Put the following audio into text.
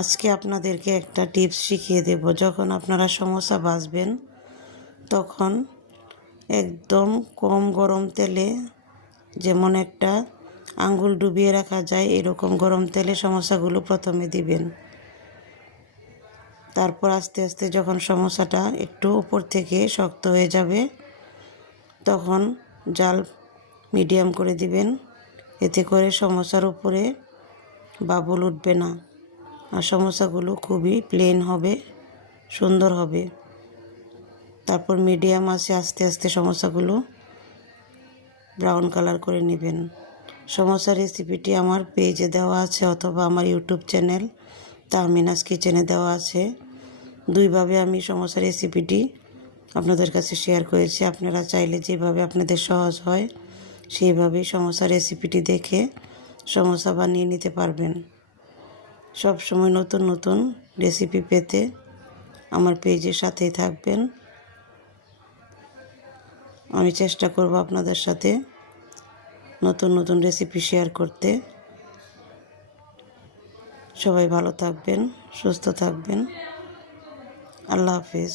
আজকে আপনাদেরকে একটা টিপস শিখিয়ে দেব। যখন আপনারা সমোসা ভাজবেন তখন একদম কম গরম তেলে, যেমন একটা আঙ্গুল ডুবিয়ে রাখা যায় এরকম গরম তেলে সমোসাগুলো প্রথমে দিবেন। তারপর আস্তে আস্তে যখন সমোসাটা একটু উপর থেকে শক্ত হয়ে যাবে তখন জাল মিডিয়াম করে দিবেন। এতে করে সমোসার উপরে বাবুল উঠবে না আর সমোসাগুলো খুবই প্লেন হবে, সুন্দর হবে। তারপর মিডিয়াম আছে আস্তে আস্তে সমোসাগুলো ব্রাউন কালার করে নেবেন। সমোসা রেসিপিটি আমার পেজে দেওয়া আছে অথবা আমার ইউটিউব চ্যানেল তাহমিনাস কিচেনে দেওয়া আছে। দুইভাবে আমি সমোসা রেসিপিটি আপনাদের কাছে শেয়ার করেছি। আপনারা চাইলে যেভাবে আপনাদের সহজ হয় সেইভাবেই সমোসা রেসিপিটি দেখে সমোসা বানিয়ে নিতে পারবেন। সব সময় নতুন নতুন রেসিপি পেতে আমার পেজের সাথেই থাকবেন। আমি চেষ্টা করব আপনাদের সাথে নতুন নতুন রেসিপি শেয়ার করতে। সবাই ভালো থাকবেন, সুস্থ থাকবেন। আল্লাহ হাফেজ।